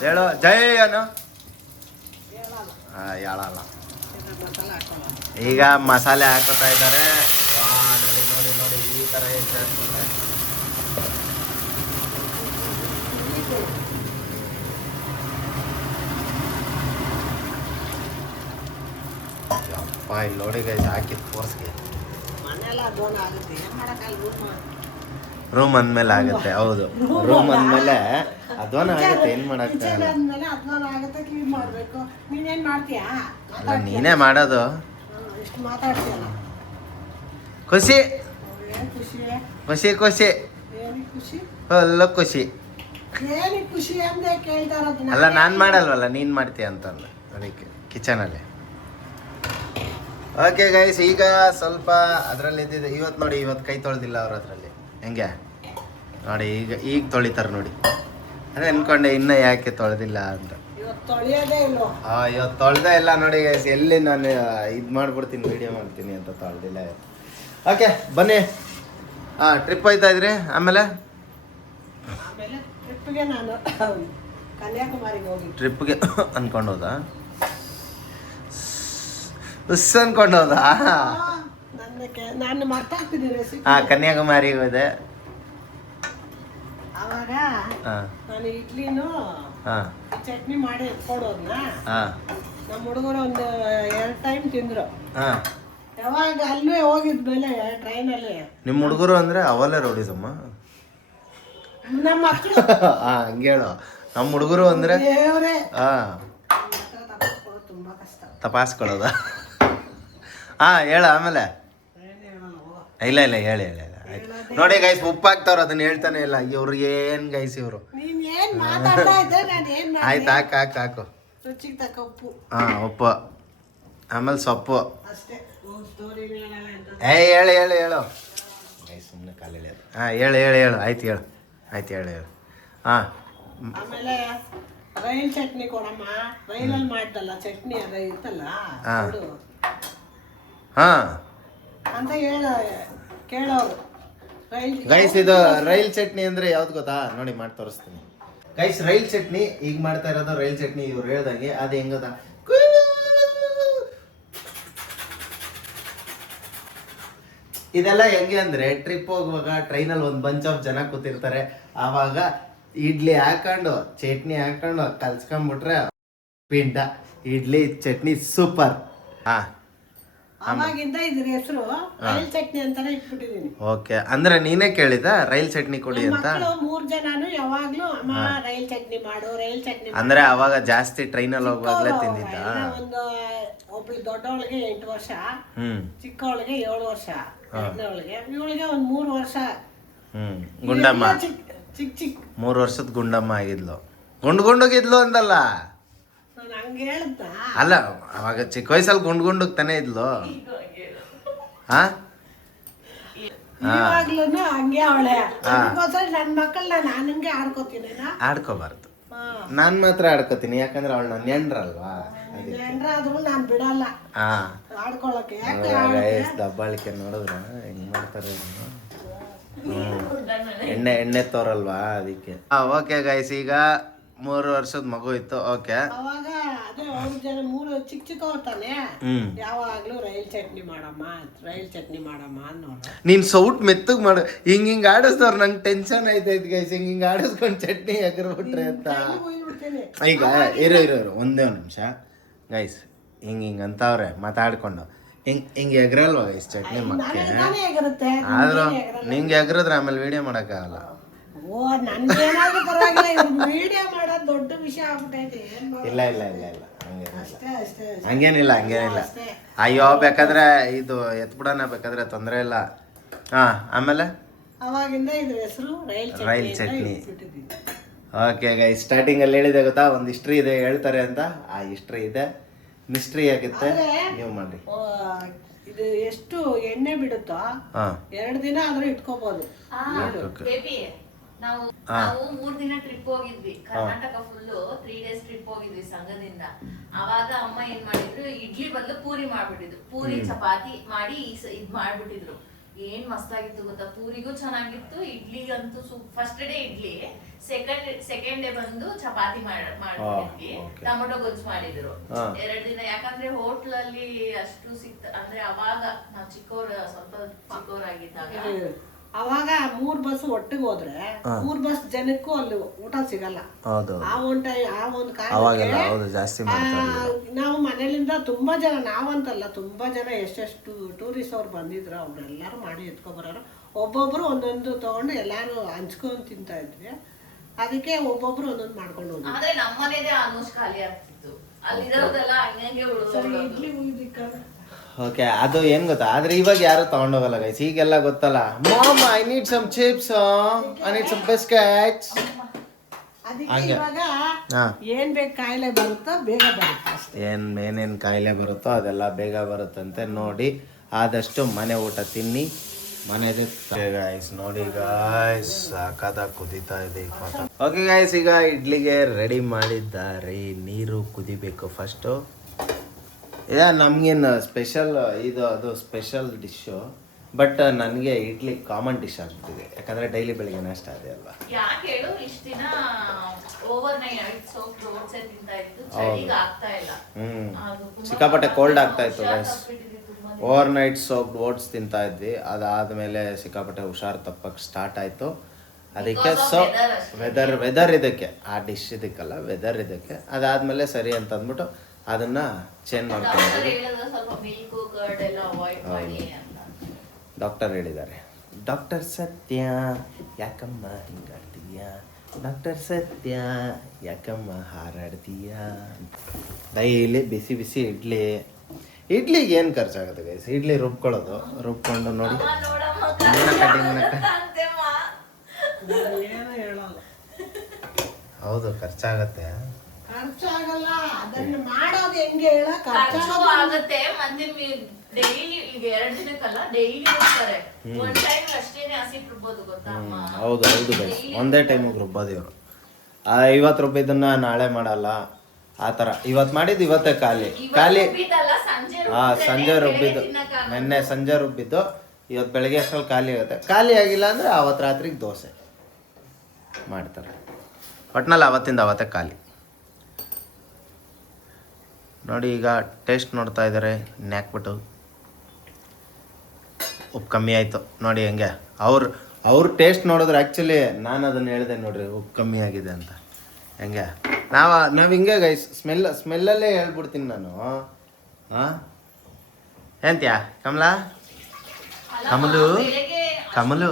ಹೇಳೋ ಜೈ ಅನು. ಹೇಳಲ್ಲ. ಇದು ಮಸಾಲೆ ಹಾಕೋಲ್ಲ. ಈಗ ಮಸಾಲೆ ಹಾಕೋತಾ ಇದ್ದಾರೆ. ನೋಡಿ ನೋಡಿ ನೋಡಿ ಈ ಥರ ಹೆಚ್ಚಾಗ್ತದೆ. ಯಪ್ಪ ಇಲ್ಲಿ ನೋಡಿ ಗೈಸ್ ಹಾಕಿದ ಫೋರ್ಸ್ಗೆ ಮನೆಯೆಲ್ಲ ಅಧ್ವಾನ ಆಗುತ್ತೆ, ಏನು ಮಾಡೋಕ್ಕಲ್ಲ. ರೂಮ್ ಅಂದಮೇಲೆ ಆಗುತ್ತೆ. ಹೌದು, ರೂಮ್ ಅಂದಮೇಲೆ ಅಧ್ವಾನ ಆಗುತ್ತೆ, ಏನು ಮಾಡೋಕ್ಕೆ ಕಿಚನ್ ಆದ್ಮೇಲೆ ಅಧ್ವಾನ ಆಗುತ್ತೆ, ಕ್ಲೀನ್ ಮಾಡಬೇಕು. ನೀನೇನು ಮಾಡ್ತೀಯಾ? ಅಲ್ಲ ನೀನೇ ಮಾಡೋದು. ಎಷ್ಟು ಮಾತಾಡ್ತೀಯಲ್ಲ. ಖುಷಿ ಏನು ಖುಷಿ? ಖುಷಿ ಖುಷಿ ಏನಿಗೆ ಖುಷಿ? ಎಲ್ಲ ಖುಷಿ. ಏನಿಗೆ ಖುಷಿ ಅಂದೆ ಕೇಳ್ತಾ ಇರೋದು. ಅಲ್ಲ ನಾನು ಮಾಡಲ್ವಲ್ಲ, ನೀನು ಮಾಡ್ತೀಯ ಅಂತಂದು ಅದಕ್ಕೆ ಕಿಚನಲ್ಲಿ. ಓಕೆ ಗೈಸ್, ಈಗ ಸ್ವಲ್ಪ ಅದರಲ್ಲಿ ಇದ್ದಿದ್ದು ಇವತ್ತು ನೋಡಿ, ಇವತ್ತು ಕೈ ತೊಳೆದಿಲ್ಲ ಅವ್ರು ಅದರಲ್ಲಿ. ಹೆಂಗೆ ನೋಡಿ, ಈಗ ತೊಳಿತಾರೆ ನೋಡಿ. ಅದೇ ಅನ್ಕೊಂಡೆ ಇನ್ನೂ ಯಾಕೆ ತೊಳೆದಿಲ್ಲ ಅಂತ. ಇವತ್ತು ತೊಳೆಯೋದೇ ಇಲ್ವೋ? ಇವತ್ತು ತೊಳೆದೇ ಇಲ್ಲ ನೋಡಿ ಗೈಸ್. ಎಲ್ಲಿ ನಾನು ಇದು ಮಾಡ್ಬಿಡ್ತೀನಿ, ವಿಡಿಯೋ ಮಾಡ್ತೀನಿ ಅಂತ ತೊಳೆದಿಲ್ಲ. ಓಕೆ ಬನ್ನಿ. ಟ್ರಿಪ್ ಹೋಯ್ತಾ ಇದ್ರಿ. ಆಮೇಲೆ ಟ್ರಿಪ್ಗೆ ನಾನು ಕನ್ಯಾಕುಮಾರಿಗೆ ಹೋಗಿ ಟ್ರಿಪ್ಗೆ ಅನ್ಕೊಂಡು ಹೋದ, ಉಸ್ ಅನ್ಕೊಂಡು ಹೋದ. ನಾನು ಮರ್ತಾಗ್ತಿದ್ದೀನಿ ರೆಸಿಪಿ. ಕನ್ಯಾಕುಮಾರಿಗೆ ಹೋದೆ. ಅವಾಗ ಹಾಂ ನಾನು ಇಡ್ಲಿನೂ ಹಾಂ ಚಟ್ನಿ ಮಾಡಿ ಎತ್ಕೊಡೋದ್ನ ಹಾಂ ನಮ್ಮ ಹುಡುಗರು ಒಂದು 2 ಟೈಮ್ ತಿಂದ್ರು. ಹಾಂ ಯಾವಾಗ ಅಲ್ಲೇ ಹೋಗಿದ್ಮೇಲೆ ಟ್ರೈನಲ್ಲಿ ನಿಮ್ಮ ಹುಡುಗರು ಅಂದರೆ ಅವಲೇ ರೋಡಿಸಮ್ಮ. ನಮ್ಮ ಮಕ್ಕಳು ಹಂಗೆ ಹೇಳು. ನಮ್ಮ ಹುಡುಗರು ಅಂದರೆ ದೇವ್ರೆ ಹಾಂ ತುಂಬಾ ಕಷ್ಟ. ತಪಾಸ್ಕೊಳ್ಳೋದ. ಹೇಳ ಆಮೇಲೆ. ಇಲ್ಲ ಇಲ್ಲ ಹೇಳಿ ಹೇಳಿ ಆಯ್ತು. ನೋಡಿ ಗೈಸ್, ಉಪ್ಪು ಹಾಕ್ತಾವ್ರು, ಅದನ್ನ ಹೇಳ್ತಾನೆ ಇಲ್ಲ ಇವ್ರು. ಏನು ಗೈಸ್ ಇವರು. ನೀನ್ ಏನ್ ಮಾತಾಡ್ತಾ ಇದ್ದೆ, ನಾನು ಏನ್ ಆಯ್ತು, ಹಾಕು ರುಚಿಗೆ ತಕ್ಕ ಉಪ್ಪು. ಉಪ್ಪು, ಆಮೇಲೆ ಸೊಪ್ಪು ಅಷ್ಟೇ. ಸ್ಟೋರಿ ಹೇಳಲ್ಲ ಅಂತ ಹೇಳು ಗೈಸ್, ಸುಮ್ಮನೆ ಕಾಲು ಹೇಳು. ಹೇಳು ಆಯ್ತು ಹೇಳು. ಆಮೇಲೆ ರೈಲ್ ಚಟ್ನಿ ಕೊಡಮ್ಮ, ರೈಲಲ್ಲಿ ಮಾಡ್ದಲ್ಲ ಚಟ್ನಿ ಅದ ಇರ್ತಲ್ಲ ಅದು ಅಂತ ಕೇಳೋರು. ಗೈಸ್, ಇದು ರೈಲ್ ಚಟ್ನಿ ಅಂದ್ರೆ ಯಾವ್ದು ಗೊತ್ತಾ? ನೋಡಿ ಮಾಡಿ ತೋರಿಸ್ತೀನಿ ಗೈಸ್. ರೈಲ್ ಚಟ್ನಿ ಈಗ ಮಾಡ್ತಾ ಇರೋದು ರೈಲ್ ಚಟ್ನಿ. ಇವ್ರು ಹೇಳ್ದಂಗೆ ಅದು ಹೆಂಗ್ ಗೊತ್ತಾ? ಇದೆಲ್ಲ ಹೆಂಗೆ ಅಂದ್ರೆ, ಟ್ರಿಪ್ ಹೋಗುವಾಗ ಟ್ರೈನಲ್ಲಿ ಒಂದು ಬಂಚ್ ಆಫ್ ಜನ ಕೂತಿರ್ತಾರೆ. ಆವಾಗ ಇಡ್ಲಿ ಹಾಕೊಂಡು ಚಟ್ನಿ ಹಾಕೊಂಡು ಕಲ್ಸ್ಕೊಂಡ್ಬಿಟ್ರೆ ಪಿಂಡ ಇಡ್ಲಿ ಚಟ್ನಿ ಸೂಪರ್. ಅವಾಗಿಂದ ಇದ್ರ ಹೆಸರು ರೈಲ್ ಚಟ್ನಿ ಅಂತಾನೆ ಇಟ್ಬಿಟ್ಟಿದೀನಿ. ಓಕೆ, ಅಂದ್ರೆ ನೀನೇ ಕೇಳಿದ ರೈಲ್ ಚಟ್ನಿ ಕೊಡಿ ಅಂತ? 3 ಜನನು ಯಾವಾಗ್ಲೂ ಅಮ್ಮ ರೈಲ್ ಚಟ್ನಿ ಮಾಡು, ರೈಲ್ ಚಟ್ನಿ. ಅಂದ್ರೆ ಅವಾಗ ಜಾಸ್ತಿ ಟ್ರೈನಲ್ಲಿ ಹೋಗುವಾಗ್ಲೇ ತಿಂದಿದ್ದ. ಒಬ್ಳು ದೊಡ್ಡವಳಿಗೆ 8 ವರ್ಷ, ಚಿಕ್ಕವಳಿಗೆ 7 ವರ್ಷ, ಎರಡನೇವಳಿಗೆ ಇವಳಿಗೆ ಒಂದು 3 ವರ್ಷ. ಗುಂಡಮ್ಮ ಚಿಕ್ಕ 3 ವರ್ಷದ ಗುಂಡಮ್ಮ ಆಗಿದ್ಲು. ಗುಂಡೋಗಿದ್ಲು ಅಂದಲ್ಲ. ಹಂಗೆ ಹೇಳ್ದ. ಅಲ್ಲ, ಅವಾಗ ಚಿಕ್ಕ ವಯಸ್ಸಲ್ಲಿ ಗುಂಡ್ಗುಂಡಗ್ ತಾನೇ ಇದ್ಲು. ಇವಾಗ್ಲೂ ಹಂಗೆ ಅವಳೆ. ನನ್ನ ಮಕ್ಕಳನ್ನ ನಾನು ಹಂಗೆ ಆಡ್ಕೋತೀನಿ. ಆಡ್ಕೋಬಾರ್ದು, ನಾನ್ ಮಾತ್ರ ಆಡ್ಕೋತೀನಿ. ಯಾಕಂದ್ರೆ ಅವಳು ನನ್ನ ಹೆಂಡ್ರಲ್ವಾ. ಹೆಂಡ್ರಾದ್ರೂ ನಾನು ಬಿಡಲ್ಲ ಆಡ್ಕೊಳಕ್ಕೆ. ದಬ್ಬಾಳಿಕೆ ನೋಡಿದ್ರ ಹೆಂಗ್ ಮಾಡ್ತಾರೆ. ಎಣ್ಣೆ ತೋರಲ್ವಾ, ಅದಕ್ಕೆ. ಓಕೆ ಗೈಸ್, ಈಗ 3 ವರ್ಷದ ಮಗು ಇತ್ತು. ಓಕೆ, ಅವಾಗ ಅದೇ 3 ಜನ 3 ಚಿಕ್ಕ ತಾನೆ. ಯಾವಾಗ್ಲೂ ರೈಲ್ ಚಟ್ನಿ ಮಾಡಮ್ಮ ಅನ್ನೋರು. ನೀನ್ ಸೌಟ್ ಮೆತ್ತಗ್ ಮಾಡು. ಹಿಂಗ್ ಆಡಿಸ್ದವ್ರು ನಂಗೆ ಟೆನ್ಷನ್ ಆಯ್ತೈತ್ ಗೈಸ್. ಹಿಂಗ್ ಆಡಿಸ್ಕೊಂಡು ಚಟ್ನಿ ಎಗರ್ಬಿಟ್ರೆ ಅಂತ. ಈಗ ಇರೋ ಒಂದೇ ನಿಮಿಷ ಗೈಸ್. ಹಿಂಗ್ ಅಂತವ್ರೆ ಮಾತಾಡ್ಕೊಂಡು ಹಿಂಗೆ ಎಗರಲ್ವಾ ಗೈಸ್ ಚಟ್ನಿ ಮಕ್ಕೆ. ಆದ್ರೂ ನಿಂಗೆ ಎಗರದ್ರೆ ಆಮೇಲೆ ವಿಡಿಯೋ ಮಾಡಕ್ಕಾಗಲ್ಲ. ಓ, ನನ್ಗೇನಾದ್ರೂ ಪರವಾಗಿಲ್ಲ, ವಿಡಿಯೋ ಮಾಡೋದು ದೊಡ್ಡ ವಿಷಯ ಆಗ್ಬಿಟ್ಟೈತೆ. ಇಲ್ಲ ಹಂಗೇನಿಲ್ಲ. ಅಯ್ಯೋ, ಬೇಕಾದ್ರೆ ಇದು ಎತ್ಬಿಡೋಣ, ಬೇಕಾದ್ರೆ ತೊಂದರೆ ಇಲ್ಲ. ಆಮೇಲೆ ಅವಾಗಿಂದ ಇದ್ರ ಹೆಸರು rail chutney. Okay guys, starting ಅಲ್ಲಿ ಹೇಳಿದೆ ಗೊತ್ತಾ, ಒಂದು ಹಿಸ್ಟ್ರಿ ಇದೆ ಹೇಳ್ತಾರೆ ಅಂತ. ಆ ಹಿಸ್ಟ್ರಿ ಇದೆ, ಮಿಸ್ಟ್ರಿ ಆಗುತ್ತೆ. ನೀವು ಮಾಡ್ರಿ. ಇದು ಎಷ್ಟು ಎಣ್ಣೆ ಬಿಡುತ್ತೋ 2 ದಿನ ಆದ್ರೂ ಇಟ್ಕೋಬಹುದು. ನಾವು 3 ದಿನ ಟ್ರಿಪ್ ಹೋಗಿದ್ವಿ, ಕರ್ನಾಟಕ ಫುಲ್ 3 ಡೇಸ್ ಟ್ರಿಪ್ ಹೋಗಿದ್ವಿ ಸಂಘದಿಂದ. ಅವಾಗ ಅಮ್ಮ ಏನ್ ಮಾಡಿದ್ರು, ಇಡ್ಲಿ ಬದಲು ಪೂರಿ ಮಾಡ್ಬಿಟ್ಟಿದ್ರು. ಪೂರಿ ಚಪಾತಿ ಮಾಡಿ ಇದ್ ಮಾಡ್ಬಿಟ್ಟಿದ್ರು. ಏನ್ ಮಸ್ತಾಗಿತ್ತು ಗೊತ್ತಾ, ಪೂರಿಗೂ ಚೆನ್ನಾಗಿತ್ತು, ಇಡ್ಲಿಗಂತೂ first day idli, second day ಬಂದು ಚಪಾತಿ ಮಾಡಿದ್ವಿ, ಟೊಮೊಟೊ ಗೊಜ್ಜು ಮಾಡಿದ್ರು. 2 ದಿನ ಯಾಕಂದ್ರೆ ಹೋಟ್ಲಲ್ಲಿ ಅಷ್ಟು ಅಂದ್ರೆ ಅವಾಗ ನಾವ್ ಸ್ವಲ್ಪ ಚಿಕ್ಕವರಾಗಿದ್ದಾಗ ಅವಾಗ 3 ಬಸ್ ಒಟ್ಟಿಗೆ ಹೋದ್ರೆ 3 ಬಸ್ ಜನಕ್ಕೂ ಅಲ್ಲಿ ಊಟ ಸಿಗಲ್ಲ. ಆ ಒಂದು ಜಾಸ್ತಿ ನಾವು ಮನೇಲಿಂದ ತುಂಬಾ ಜನ, ನಾವಂತಲ್ಲ ತುಂಬಾ ಜನ ಎಷ್ಟೆಷ್ಟು ಟೂರಿಸ್ಟ್ ಅವ್ರು ಬಂದಿದ್ರು, ಅವ್ರೆಲ್ಲಾರು ಮಾಡಿ ಎತ್ಕೊಬರೋರು. ಒಬ್ಬೊಬ್ರು ಒಂದೊಂದು ತಗೊಂಡು ಎಲ್ಲಾರು ಹಂಚ್ಕೊಂಡ್ ತಿಂತಾ ಇದ್ವಿ. ಅದಕ್ಕೆ ಒಬ್ಬೊಬ್ರು ಒಂದೊಂದು ಮಾಡ್ಕೊಂಡು ಹೋದ್ವಿ. ಆದ್ರೆ ನಮ್ಮನೇದೇ ಆಲ್ಮೋಸ್ಟ್ ಖಾಲಿ ಆಗ್ತಿತ್ತು, ಅಲ್ಲಿರೋದೆಲ್ಲ ಹಂಗೆ ಇಡ್ಲಿ ಓಕೆ, ಅದು ಏನ್ ಗೊತ್ತಾ, ಆದ್ರೆ ಇವಾಗ ಯಾರು ತಗೊಂಡೋಗಲ್ಲ ಗೈಸ್, ಈಗೆಲ್ಲ ಗೊತ್ತಲ್ಲ. Mom I need some chips, I need some biscuits. ಅದಕ್ಕೆ ಇವಾಗ ಏನ್ ಬೇಕು ಕಾಯಿಲೆ ಬರುತ್ತೋ ಬೇಗ ಬರುತ್ತೆ ಅಷ್ಟೇ. ಏನೇನ್ ಕಾಯಿಲೆ ಬರುತ್ತೋ ಅದೆಲ್ಲ ಬೇಗ ಬರುತ್ತಂತೆ. ನೋಡಿ ಆದಷ್ಟು ಮನೆ ಊಟ ತಿನ್ನಿ. ಮನೆದು ಗಾಯ್ಸ್ ನೋಡಿ ಗಾಯ್ಸ್, ಸಾಕಾದಾಗ ಕುದೀತಾ ಇದೆ. ಓಕೆ ಗಾಯ್ಸ್, ಈಗ ಇಡ್ಲಿಗೆ ರೆಡಿ ಮಾಡಿದ್ದಾರೆ. ನೀರು ಕುದಿಬೇಕು ಫಸ್ಟು. ನಮ್ಗೇನು ಸ್ಪೆಷಲ್ ಅದು ಸ್ಪೆಷಲ್ ಡಿಶ್ಶು, ಬಟ್ ನನಗೆ ಇಡ್ಲಿ ಕಾಮನ್ ಡಿಶ್ ಆಗ್ಬಿಟ್ಟಿದೆ, ಯಾಕಂದ್ರೆ ಡೈಲಿ ಬೆಳಿಗ್ಗೆ ನಾಷ್ಟ ಅದೇ ಅಲ್ವಾ. ಯಾಕೆ ಹೇಳು, ಇಷ್ಟ ದಿನ ಓವರ್ ನೈಟ್ ಸೋಪ್ ಓಟ್ಸೇ ತಿಂತಾ ಇತ್ತು, ಚಳಿಗೆ ಆಗ್ತಾ ಇಲ್ಲ. ಸಿಕ್ಕಾಪಟ್ಟೆ ಕೋಲ್ಡ್ ಆಗ್ತಾ ಇತ್ತು guys. Over night soap oats ತಿಂತಾ ಇದ್ವಿ, ಅದಾದ್ಮೇಲೆ ಸಿಕ್ಕಾಪಟ್ಟೆ ಹುಷಾರು ತಪ್ಪಕ್ಕೆ ಸ್ಟಾರ್ಟ್ ಆಯ್ತು. ಅದಕ್ಕೆ ಸೊ ವೆದರ್ ಇದಕ್ಕೆ, ಆ ಡಿಶ್ ಇದಕ್ಕಲ್ಲ, ವೆದರ್ ಇದಕ್ಕೆ. ಅದಾದ್ಮೇಲೆ ಸರಿ ಅಂತ ಅಂದ್ಬಿಟ್ಟು ಅದನ್ನ ಚೇಂಜ್ ಮಾಡ್ಕೊಂಡ್ವಿ. ಡಾಕ್ಟರ್ ಹೇಳಿದ್ದಾರೆ, ಡಾಕ್ಟರ್ ಸತ್ಯ ಯಾಕಮ್ಮ ಹಿಂಗಾಡ್ತೀಯ, ಡಾಕ್ಟರ್ ಸತ್ಯ ಯಾಕಮ್ಮ ಹಾರಾಡ್ತೀಯ. ಡೈಲಿ ಬಿಸಿ ಬಿಸಿ ಇಡ್ಲಿಗೆ ಏನು ಖರ್ಚಾಗುತ್ತೆ ಗೈಸ್? ಇಡ್ಲಿ ರುಬ್ಕೊಂಡು ನೋಡಿ, ಹೌದು ಖರ್ಚಾಗತ್ತೆ. ಖರ್ಚಾಗಲ್ಲ, ಅದನ್ನ ಮಾಡೋದು ಹೆಂಗೆ ಹೇಳ, ಆಗುತ್ತೆ. ಮತ್ತೆ ಡೈಲಿ ಈಗ 2 ದಿನಕ್ಕಲ್ಲ, ಡೈಲಿ ರುಬ್ತಾರೆ. ಒಂದ್ ಟೈಮ್ ಅಷ್ಟೇನೆ ಹಸಿ ರುಬ್ಬೋದು ಗೊತ್ತಾ ಅಮ್ಮ? ಹೌದು ಗೈಸ್, ಒಂದೇ ಟೈಮಿಗೆ ರುಬ್ಬೋದು ಇವರು. ಇವತ್ತು ರುಬ್ಬಿದ್ದನ್ನ ನಾಳೆ ಮಾಡಲ್ಲ, ಆ ಥರ. ಇವತ್ತು ಮಾಡಿದ್ದು ಇವತ್ತೇ ಖಾಲಿ. ಸಂಜೆ ರುಬ್ಬಿದ್ದು, ನೆನ್ನೆ ಸಂಜೆ ರುಬ್ಬಿದ್ದು ಇವತ್ತು ಬೆಳಗ್ಗೆ ಅಷ್ಟರಲ್ಲಿ ಖಾಲಿ ಆಗುತ್ತೆ. ಖಾಲಿ ಆಗಿಲ್ಲ ಅಂದರೆ ಅವತ್ತು ರಾತ್ರಿಗೆ ದೋಸೆ ಮಾಡ್ತಾರೆ. ಒಟ್ನಲ್ಲಿ ಅವತ್ತಿಂದ ಅವತ್ತೇ ಖಾಲಿ. ನೋಡಿ ಈಗ ಟೇಸ್ಟ್ ನೋಡ್ತಾ ಇದ್ದಾರೆ, ಹಾಕ್ಬಿಟ್ಟು ಉಪ್ಪು ಕಮ್ಮಿ ಆಯಿತು ನೋಡಿ ಹೆಂಗೆ. ಅವ್ರು ಟೇಸ್ಟ್ ನೋಡಿದ್ರೆ ಆ್ಯಕ್ಚುಲಿ ನಾನು ಅದನ್ನು ಹೇಳಿದೆ ನೋಡ್ರಿ, ಉಪ್ಪು ಕಮ್ಮಿ ಆಗಿದೆ ಅಂತ. ಹೆಂಗೆ ನಾವು ಹಿಂಗೆ ಗೈಸ್, ಸ್ಮೆಲ್ಲಲ್ಲೇ ಹೇಳ್ಬಿಡ್ತೀನಿ ನಾನು. ಎಂತ್ಯಾ ಕಮಲಾ, ಕಮಲು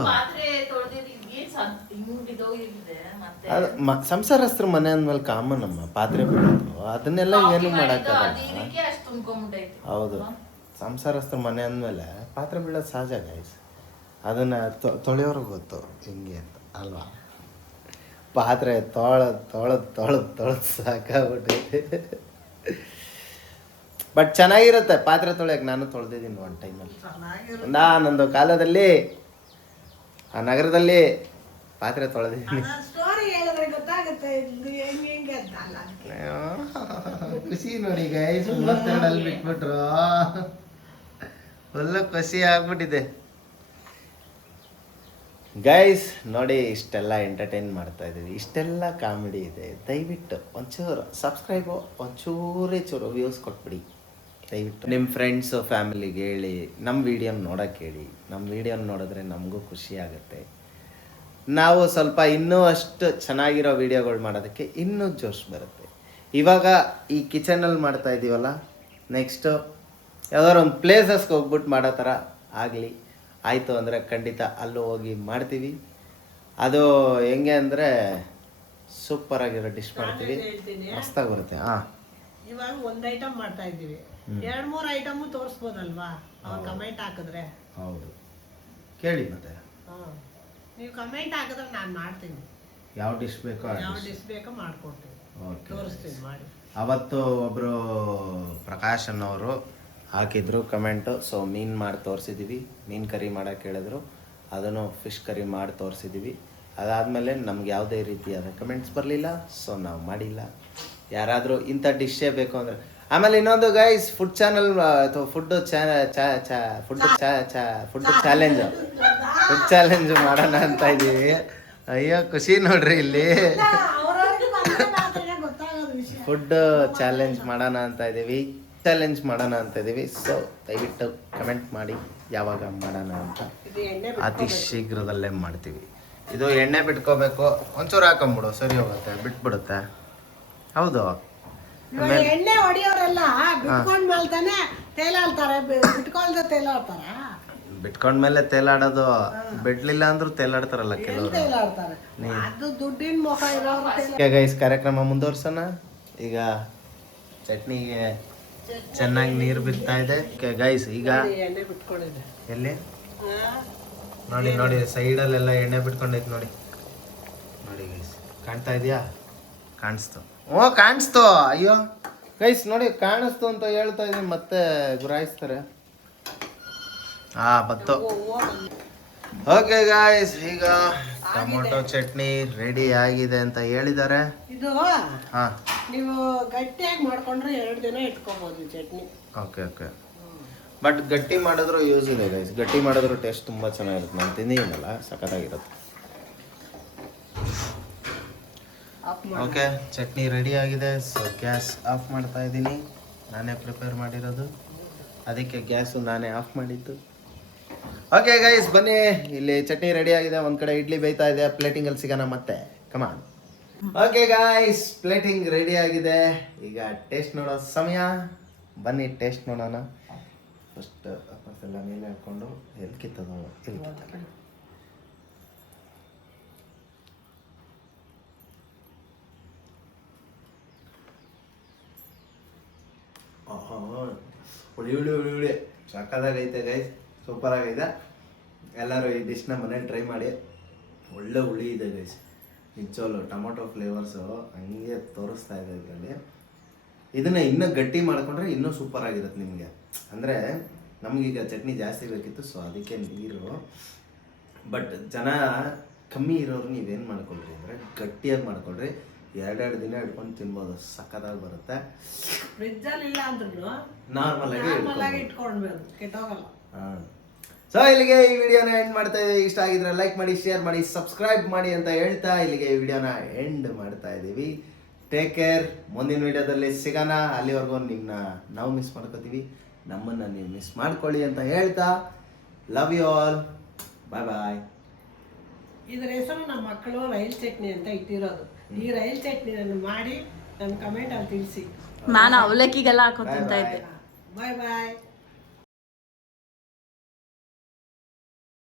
ಅದು ಸಂಸಾರಸ್ತ್ರ ಮನೆ ಅಂದ್ಮೇಲೆ ಕಾಮನ್ ಅಮ್ಮ, ಪಾತ್ರೆ ಬಿಡೋದು ಅದನ್ನೆಲ್ಲ ಏನು ಮಾಡೋಕ್ಕಾಗಲ್ಲ. ಹೌದು, ಸಂಸಾರಸ್ತ್ರ ಮನೆ ಅಂದಮೇಲೆ ಪಾತ್ರೆ ಬೀಳೋದು ಸಹಜ ಗೈಸ್. ಅದನ್ನು ತೊಳೆಯೋರ್ಗೆ ಗೊತ್ತು ಹಿಂಗೆ ಅಂತ ಅಲ್ವಾ. ಪಾತ್ರೆ ತೊಳೆದು ಸಾಕಾಗ್ಬಿಟ್ಟೈತೆ. ಬಟ್ ಚೆನ್ನಾಗಿರುತ್ತೆ ಪಾತ್ರೆ ತೊಳೆಯಕ್ಕೆ. ನಾನು ತೊಳೆದಿದ್ದೀನಿ ಒಂದು ಟೈಮಲ್ಲಿ, ನಂದು ಕಾಲದಲ್ಲಿ ಆ ನಗರದಲ್ಲಿ ಪಾತ್ರೆ ತೊಳೆದಿದ್ದೀನಿ. ಖುಷಿ ನೋಡಿ ಗೈಸ್, 32 ಬಿಟ್ಬಿಟ್ರು, ಫುಲ್ಲು ಖುಷಿ ಆಗ್ಬಿಟ್ಟಿದೆ ಗೈಸ್. ನೋಡಿ ಇಷ್ಟೆಲ್ಲ ಎಂಟರ್ಟೈನ್ ಮಾಡ್ತಾ ಇದ್ದೀವಿ, ಇಷ್ಟೆಲ್ಲ ಕಾಮಿಡಿ ಇದೆ. ದಯವಿಟ್ಟು ಒಂಚೂರು ಸಬ್ಸ್ಕ್ರೈಬು, ಚೂರು ವ್ಯೂಸ್ ಕೊಟ್ಬಿಡಿ ದಯವಿಟ್ಟು. ನಿಮ್ಮ ಫ್ರೆಂಡ್ಸು ಫ್ಯಾಮಿಲಿಗೆ ಹೇಳಿ, ನಮ್ಮ ವೀಡಿಯೋನ ನೋಡೋಕ್ಕೆ ಹೇಳಿ. ನಮ್ಮ ವೀಡಿಯೋನ ನೋಡಿದ್ರೆ ನಮಗೂ ಖುಷಿ ಆಗುತ್ತೆ. ನಾವು ಸ್ವಲ್ಪ ಇನ್ನೂ ಅಷ್ಟು ಚೆನ್ನಾಗಿರೋ ವೀಡಿಯೋಗಳು ಮಾಡೋದಕ್ಕೆ ಇನ್ನೂ ಜೋಶ್ ಬರುತ್ತೆ. ಇವಾಗ ಈ ಕಿಚನಲ್ಲಿ ಮಾಡ್ತಾ ಇದ್ದೀವಲ್ಲ, ನೆಕ್ಸ್ಟು ಯಾವ್ದಾದ್ರು ಒಂದು ಪ್ಲೇಸಸ್ಗೆ ಹೋಗ್ಬಿಟ್ಟು ಮಾಡೋ ಥರ ಆಗಲಿ ಆಯಿತು ಅಂದರೆ ಖಂಡಿತ ಅಲ್ಲೂ ಹೋಗಿ ಮಾಡ್ತೀವಿ. ಅದು ಹೆಂಗೆ ಅಂದರೆ ಸೂಪರಾಗಿರೋ ಡಿಶ್ ಮಾಡ್ತೀವಿ, ಮಸ್ತಾಗಿ ಬರುತ್ತೆ. ಇವಾಗ ಒಂದು ಐಟಮ್ ಮಾಡ್ತಾ ಇದ್ದೀವಿ, 2-3 ಐಟಮು ತೋರಿಸ್ಬೋದಲ್ವಾ ಅವ್ರು ಕಮೆಂಟ್ ಹಾಕಿದ್ರೆ? ಹೌದು, ಕೇಳಿ ಮತ್ತೆ ನೀವು ಕಮೆಂಟ್ ಹಾಕಿದ್ರೆ ನಾನು ಮಾಡ್ತೀನಿ. ಯಾವ ಡಿಶ್ ಬೇಕೋ ಮಾಡ್ಕೊಡ್ತೀನಿ, ತೋರಿಸ್ತೀನಿ ಮಾಡಿ. ಅವತ್ತು ಒಬ್ಬರು ಪ್ರಕಾಶ್ ಅನ್ನೋರು ಹಾಕಿದ್ರು ಕಮೆಂಟು. ಸೊ ಮೀನು ಮಾಡಿ ತೋರಿಸಿದ್ದೀವಿ, ಮೀನು ಕರಿ ಮಾಡೋಕ್ಕೆ ಹೇಳಿದ್ರು, ಅದನ್ನು ಫಿಶ್ ಕರಿ ಮಾಡಿ ತೋರಿಸಿದ್ದೀವಿ. ಅದಾದಮೇಲೆ ನಮ್ಗೆ ಯಾವುದೇ ರೀತಿಯಾದ ಕಮೆಂಟ್ಸ್ ಬರಲಿಲ್ಲ, ಸೊ ನಾವು ಮಾಡಿಲ್ಲ. ಯಾರಾದರೂ ಇಂಥ ಡಿಶ್ಶೇ ಬೇಕು ಅಂದರೆ ಆಮೇಲೆ ಇನ್ನೊಂದು guys food channel food challenge ಮಾಡೋಣ ಅಂತ ಇದೀವಿ. ಅಯ್ಯೋ ಖುಷಿ ನೋಡ್ರಿ ಇಲ್ಲಿ. ಫುಡ್ ಚಾಲೆಂಜ್ ಮಾಡೋಣ ಅಂತ ಇದೀವಿ. ಸೊ ದಯವಿಟ್ಟು ಕಮೆಂಟ್ ಮಾಡಿ ಯಾವಾಗ ಮಾಡೋಣ ಅಂತ. ಅತಿ ಶೀಘ್ರದಲ್ಲೇ ಮಾಡ್ತೀವಿ. ಇದು ಎಣ್ಣೆ ಬಿಟ್ಕೋಬೇಕು, ಒಂಚೂರು ಹಾಕೊಂಬಿಡು ಸರಿ ಹೋಗುತ್ತೆ, ಬಿಟ್ಬಿಡುತ್ತೆ. ಹೌದು, ಎಣ್ಣೆ ಹೊಡಿಯೋರೆಲ್ಲ ಬಿಟ್ಕೊಂಡ್ ಮೇಲ್ತಾನೆ ತೇಲಾಡ್ತಾರೆ, ಬಿಟ್ಕೊಳ್ದೆ ತೇಲಾಡ್ತಾರ. ಬಿಟ್ಕೊಂಡ್ಮೇಲೆ ತೇಲಾಡೋದು, ಬಿಡ್ಲಿಲ್ಲ ಅಂದ್ರೂ ತೇಲಾಡ್ತಾರಲ್ಲ ಕೆಲವರು. ತೇಲಾಡ್ತಾರೆ, ಅದು ದುಡ್ಡಿನ ಮುಖ ಇರೋರು. ಗೈಸ್ ಕಾರ್ಯಕ್ರಮ ಮುಂದುವರ್ಸೋಣ. ಈಗ ಚಟ್ನಿಗೆ ಚೆನ್ನಾಗಿ ನೀರು ಬಿಡ್ತಾ ಇದೆ ಗೈಸ್. ಈಗ ಎಣ್ಣೆ ಬಿಟ್ಕೊಂಡಿದೆ ಎಲ್ಲಿ ನೋಡಿ ಸೈಡಲ್ಲೆಲ್ಲ ಎಣ್ಣೆ ಬಿಟ್ಕೊಂಡೈತೆ ನೋಡಿ ಗೈಸ್. ಕಾಣ್ತಾ ಇದೆಯಾ? ಕಾಣಿಸ್ತು. ಕಾಣಿಸ್ತು. ಅಯ್ಯೋ ಗೈಸ್ ನೋಡಿ, ಕಾಣಿಸ್ತು ಅಂತ ಹೇಳ್ತಾ ಇದೀನಿ, ಮತ್ತೆ ಗುರಾಯಿಸ್ತಾರೆ. ಬತ್ತು. ಓಕೆ ಗಾಯ್ಸ್, ಈಗ ಟೊಮೊಟೊ ಚಟ್ನಿ ರೆಡಿ ಆಗಿದೆ ಅಂತ ಹೇಳಿದ್ದಾರೆ. ಇದು ನೀವು ಗಟ್ಟಿಯಾಗಿ ಮಾಡ್ಕೊಂಡ್ರೆ 2 ದಿನ ಇಟ್ಕೋಬಹುದು ಚಟ್ನಿ. ಓಕೆ ಬಟ್ ಗಟ್ಟಿ ಮಾಡಿದ್ರು ಯೂಸ್ ಇದೆ ಗೈಸ್. ಗಟ್ಟಿ ಮಾಡಿದ್ರು ಟೇಸ್ಟ್ ತುಂಬ ಚೆನ್ನಾಗಿರುತ್ತೆ. ನಾನು ತಿಂದಿದ್ದೀನಲ್ಲ, ಸಖತ್ತಾಗಿರುತ್ತೆ. ಓಕೆ, ಚಟ್ನಿ ರೆಡಿ ಆಗಿದೆ. ಸೊ ಗ್ಯಾಸ್ ಆಫ್ ಮಾಡ್ತಾ ಇದ್ದೀನಿ. ನಾನೇ ಪ್ರಿಪೇರ್ ಮಾಡಿರೋದು, ಅದಕ್ಕೆ ಗ್ಯಾಸು ನಾನೇ ಆಫ್ ಮಾಡಿದ್ದು. ಓಕೆ ಗೈಸ್, ಬನ್ನಿ, ಇಲ್ಲಿ ಚಟ್ನಿ ರೆಡಿ ಆಗಿದೆ. ಒಂದು ಕಡೆ ಇಡ್ಲಿ ಬೇಯ್ತಾ ಇದೆ. ಪ್ಲೇಟಿಂಗಲ್ಲಿ ಸಿಗೋಣ ಮತ್ತೆ. ಕಮಾನ್. ಓಕೆ ಗೈಸ್, ಪ್ಲೇಟಿಂಗ್ ರೆಡಿ ಆಗಿದೆ. ಈಗ ಟೇಸ್ಟ್ ನೋಡೋ ಸಮಯ. ಬನ್ನಿ ಟೇಸ್ಟ್ ನೋಡೋಣ. ಫಸ್ಟ್ ಎಲ್ಲ ಮೇಲೆ ಹಾಕ್ಕೊಂಡು ಎಲ್ಲಿ ಕಿತ್ತದು ಹುಳಿ ಸಕ್ಕದಾಗೈತೆ ಗೈಸ್, ಸೂಪರ್ ಆಗೈತೆ. ಎಲ್ಲರೂ ಈ ಡಿಶ್ನ ಮನೇಲಿ ಟ್ರೈ ಮಾಡಿ. ಒಳ್ಳೆ ಹುಳಿ ಇದೆ ಗೈಸ್, ನಿಜವಲ್ಲೂ. ಟೊಮೊಟೊ ಫ್ಲೇವರ್ಸು ಹಂಗೆ ತೋರಿಸ್ತಾ ಇದೆ ಇದರಲ್ಲಿ. ಇದನ್ನು ಇನ್ನೂ ಗಟ್ಟಿ ಮಾಡಿಕೊಂಡ್ರೆ ಇನ್ನೂ ಸೂಪರ್ ಆಗಿರುತ್ತೆ ನಿಮಗೆ. ಅಂದರೆ ನಮಗೀಗ ಚಟ್ನಿ ಜಾಸ್ತಿ ಬೇಕಿತ್ತು, ಸೊ ಅದಕ್ಕೆ ನೀರು. ಬಟ್ ಜನ ಕಮ್ಮಿ ಇರೋರು ನೀವೇನು ಮಾಡ್ಕೊಳ್ರಿ ಅಂದರೆ ಗಟ್ಟಿಯಾಗಿ ಮಾಡ್ಕೊಳ್ರಿ. 2 ದಿನ ಇಟ್ಕೊಂಡು ತಿನ್ಬೋದು, ಸಕ್ಕತ್ತಾಗಿ ಬರುತ್ತೆ. ಫ್ರಿಜ್ಜಲ್ಲಿ ಇಲ್ಲ ಅಂದ್ರೂ ನಾರ್ಮಲ್ ಆಗಿ ಇಟ್ಕೊಂಡ್ಬೇಕು, ಕೆಟ್ಟೋಗಲ್ಲ. ಸೊ ಇಲ್ಲಿಗೆ ಈ ವಿಡಿಯೋನ ಎಂಡ್ ಮಾಡ್ತಾ ಇದ್ದೀವಿ. ಇಷ್ಟ ಆಗಿದ್ರೆ ಲೈಕ್ ಮಾಡಿ, ಶೇರ್ ಮಾಡಿ, ಸಬ್ಸ್ಕ್ರೈಬ್ ಮಾಡಿ ಅಂತ ಹೇಳ್ತಾ ಇಲ್ಲಿಗೆ ಈ ವಿಡಿಯೋನ ಎಂಡ್ ಮಾಡ್ತಾ ಇದ್ದೀವಿ. Take care. ಮುಂದಿನ ವಿಡಿಯೋದಲ್ಲಿ ಸಿಗೋಣ. ಅಲ್ಲಿವರೆಗೂ ನಿಮ್ಮನ್ನ ನಾವು ಮಿಸ್ ಮಾಡ್ಕೋತೀವಿ, ನಮ್ಮನ್ನು ನೀವು ಮಿಸ್ ಮಾಡ್ಕೊಳ್ಳಿ ಅಂತ ಹೇಳ್ತಾ ಲವ್ ಯು ಆಲ್. ಬಾಯ್. ಇದ್ರ ಹೆಸರು ನಮ್ಮ ಮಕ್ಕಳು ರೈಲ್ ಚಟ್ನಿ ಅಂತ ಇಟ್ಟಿರೋದು. ಈ ರೈಲ್ ಚಟ್ನಿಯನ್ನು ಮಾಡಿ ನನ್ನ ಕಮೆಂಟ್ ಅಲ್ಲಿ ತಿಳಿಸಿ. ನಾನು ಅವಲಕ್ಕಿಗೆಲ್ಲ ಹಾಕೋ ತಿಂತಾ ಇದ್ದೆ. ಬಾಯ್.